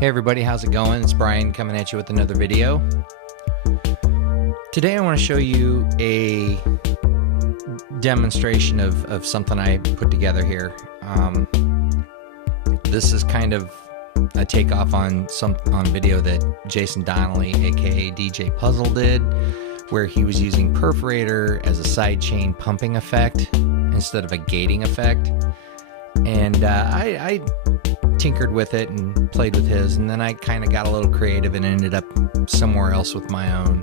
Hey everybody, how's it going? It's Brian coming at you with another video. Today I want to show you a demonstration of something I put together here. This is kind of a takeoff on video that Jason Donnelly, aka DJ Puzzle, did, where he was using Perforator as a sidechain pumping effect instead of a gating effect. And I tinkered with it and played with his, and then I kind of got a little creative and ended up somewhere else with my own.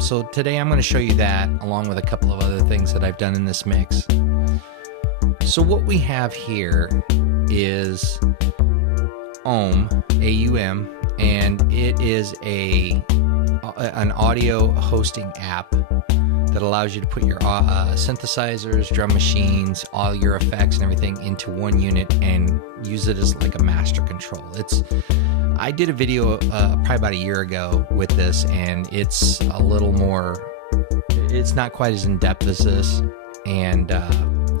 So today I'm going to show you that, along with a couple of other things that I've done in this mix. So what we have here is AUM, A-U-M, and it is an audio hosting app that allows you to put your synthesizers, drum machines, all your effects and everything into one unit and use it as like a master control. I did a video probably about a year ago with this, and it's a little more, it's not quite as in-depth as this, and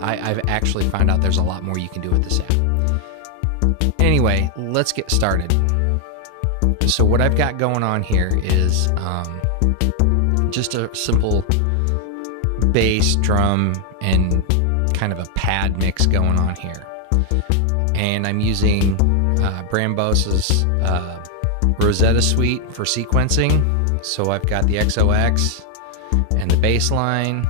I've actually found out there's a lot more you can do with this app. Anyway, let's get started. So what I've got going on here is just a simple bass, drum, and kind of a pad mix going on here. And I'm using Bram Bos's Rosetta Suite for sequencing. So I've got the XOX and the bass line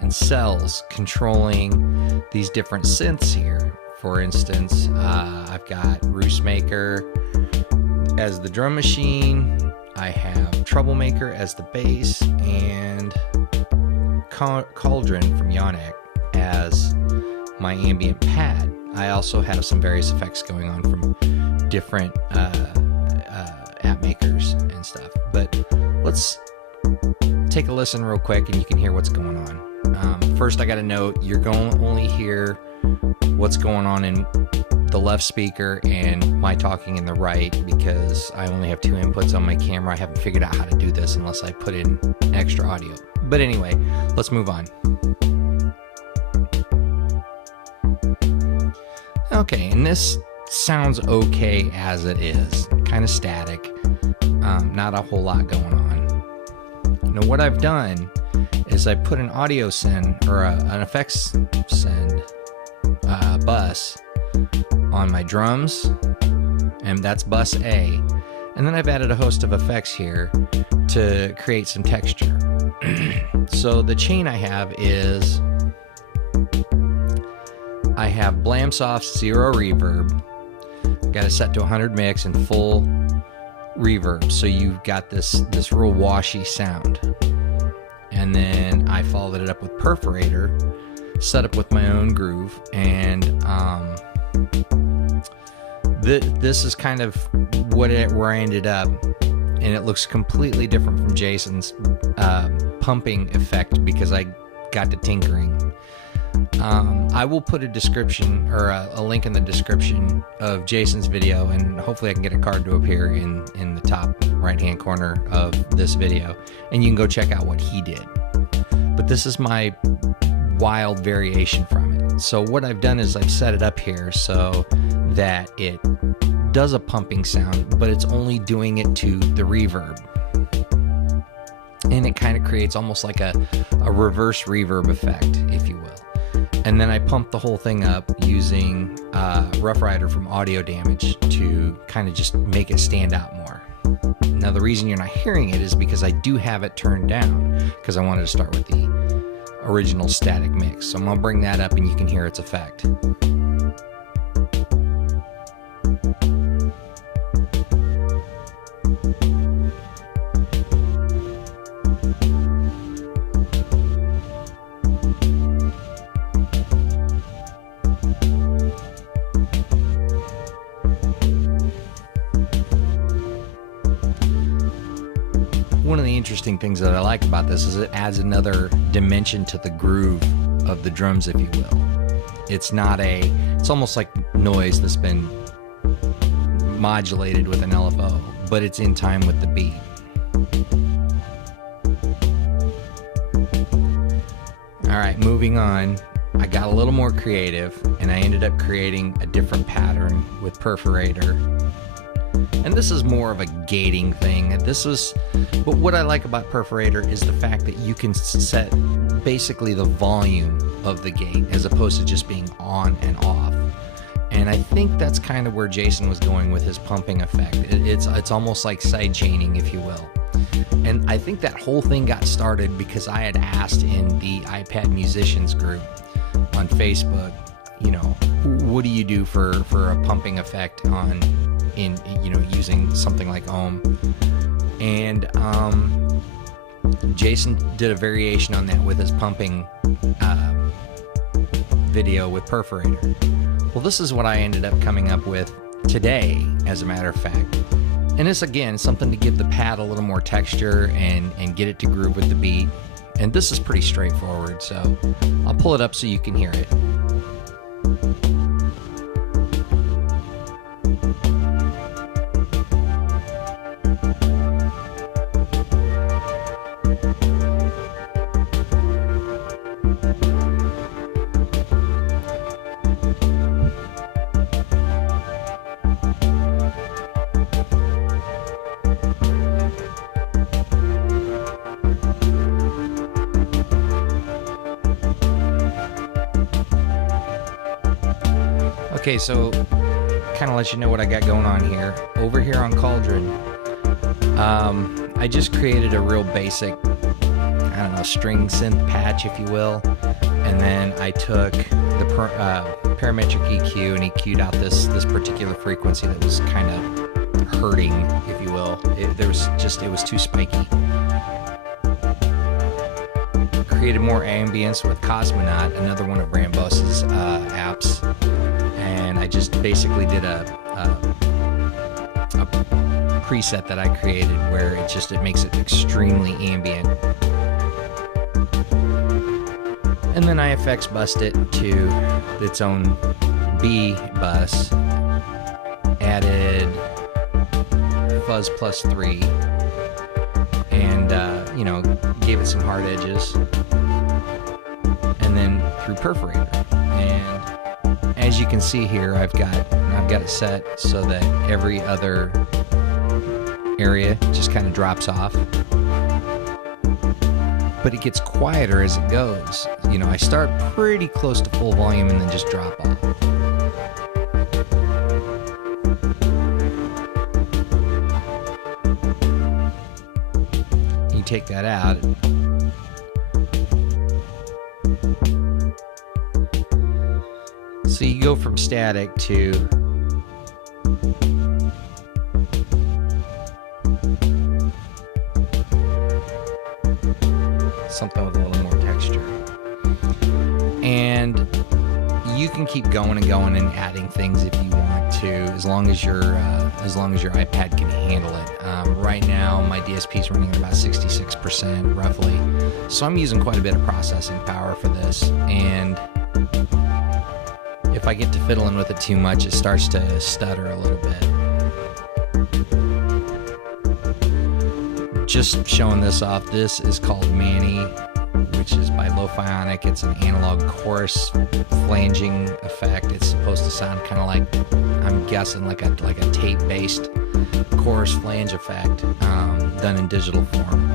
and cells controlling these different synths here. For instance, I've got Roostmaker as the drum machine, I have Troublemaker as the bass, and Cauldron from Yonek as my ambient pad. I also have some various effects going on from different app makers and stuff. But let's take a listen real quick and you can hear what's going on. First, I got to note, you're going to only hear what's going on in the left speaker and my talking in the right, because I only have two inputs on my camera. I haven't figured out how to do this unless I put in extra audio. But anyway, let's move on. Okay, and this sounds okay as it is, kind of static, not a whole lot going on. Now what I've done is I put an audio send, or an effects send bus on my drums, and that's bus A, and then I've added a host of effects here to create some texture. So the chain I have is, I have Blam Soft's 0 reverb, got it set to 100 mix and full reverb, so you've got this real washy sound. And then I followed it up with Perforator, set up with my own groove, and this is kind of where I ended up, and it looks completely different from Jason's pumping effect because I got to tinkering. I will put a description, or a link in the description of Jason's video, and hopefully I can get a card to appear in the top right hand corner of this video, and you can go check out what he did. But this is my wild variation from it. So what I've done is I've set it up here so that it does a pumping sound, but it's only doing it to the reverb, and it kind of creates almost like a reverse reverb effect, if you will. And then I pump the whole thing up using Rough Rider from Audio Damage to kind of just make it stand out more. Now the reason you're not hearing it is because I do have it turned down, because I wanted to start with the original static mix. So I'm going to bring that up and you can hear its effect. One of the interesting things that I like about this is it adds another dimension to the groove of the drums, if you will. It's almost like noise that's been modulated with an LFO, but it's in time with the beat. All right, moving on. I got a little more creative, and I ended up creating a different pattern with Perforator And this is more of a gating thing. But what I like about Perforator is the fact that you can set basically the volume of the gate as opposed to just being on and off. And I think that's kind of where Jason was going with his pumping effect. It's almost like side chaining, if you will. And I think that whole thing got started because I had asked in the iPad musicians group on Facebook, you know, what do you do for a pumping effect using something like AUM? And Jason did a variation on that with his pumping video with Perforator. Well, this is what I ended up coming up with today, as a matter of fact. And it's, again, something to give the pad a little more texture and get it to groove with the beat. And this is pretty straightforward, so I'll pull it up so you can hear it. Okay, so kind of let you know what I got going on here. Over here on Cauldron, I just created a real basic, I don't know, string synth patch, if you will. And then I took the parametric EQ and EQ'd out this particular frequency that was kind of hurting, if you will. It was too spiky. Created more ambience with Cosmonaut, another one of Bram Bos's apps. And I just basically did a preset that I created where it makes it extremely ambient. And then I FX bussed it to its own B bus, added fuzz +3, and gave it some hard edges, and then through Perforator. And as you can see here, I've got it set so that every other area just kind of drops off, but it gets quieter as it goes. You know, I start pretty close to full volume and then just drop off. You take that out. So you go from static to something with a little more texture. And you can keep going and going and adding things if you want to, as long as your iPad can handle it. Right now, my DSP is running at about 66% roughly, so I'm using quite a bit of processing power for this. And if I get to fiddling with it too much, it starts to stutter a little bit. Just showing this off, this is called Manny, which is by Lo-Fionic. It's an analog chorus flanging effect. It's supposed to sound kind of like, I'm guessing, like a tape-based chorus flange effect, done in digital form.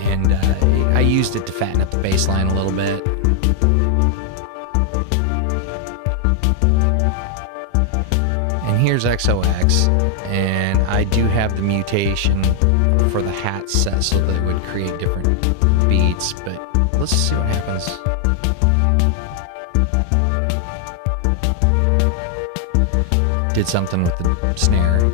And I used it to fatten up the bass line a little bit. And here's XOX, and I do have the mutation for the hat set so that it would create different beats, but let's see what happens. Did something with the snare.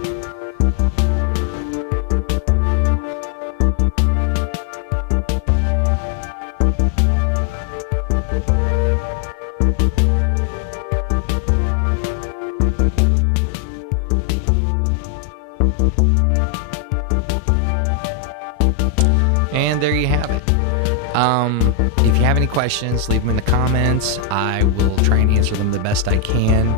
And there you have it. If you have any questions, leave them in the comments. I will try and answer them the best I can.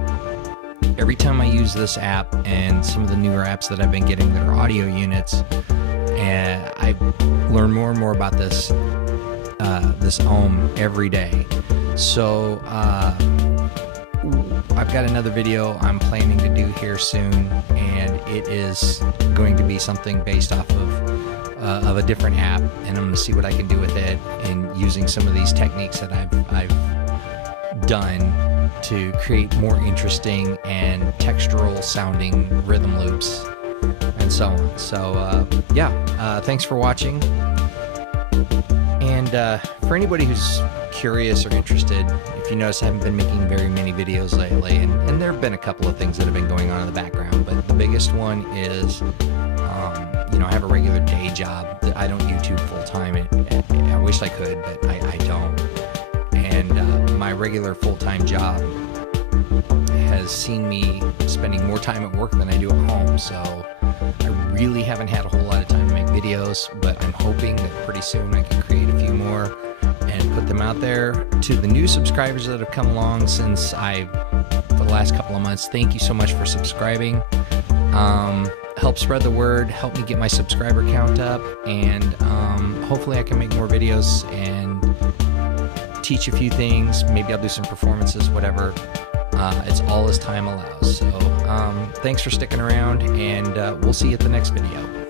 Every time I use this app and some of the newer apps that I've been getting that are audio units, and I learn more and more about this AUM every day. So I've got another video I'm planning to do here soon, and it is going to be something based off of a different app, and I'm going to see what I can do with it, and using some of these techniques that I've done to create more interesting and textural sounding rhythm loops and so on. So yeah, thanks for watching. And for anybody who's curious or interested, if you notice I haven't been making very many videos lately, and there have been a couple of things that have been going on in the background, but the biggest one is, you know, I have a regular day job that I don't YouTube full-time. I wish I could, but I don't. And my regular full-time job has seen me spending more time at work than I do at home, so I really haven't had a whole lot of time to make videos, but I'm hoping that pretty soon I can create a few more and put them out there. To the new subscribers that have come along since for the last couple of months, thank you so much for subscribing. Help spread the word, help me get my subscriber count up, and hopefully I can make more videos and teach a few things. Maybe I'll do some performances, whatever. It's all as time allows. So thanks for sticking around, and we'll see you at the next video.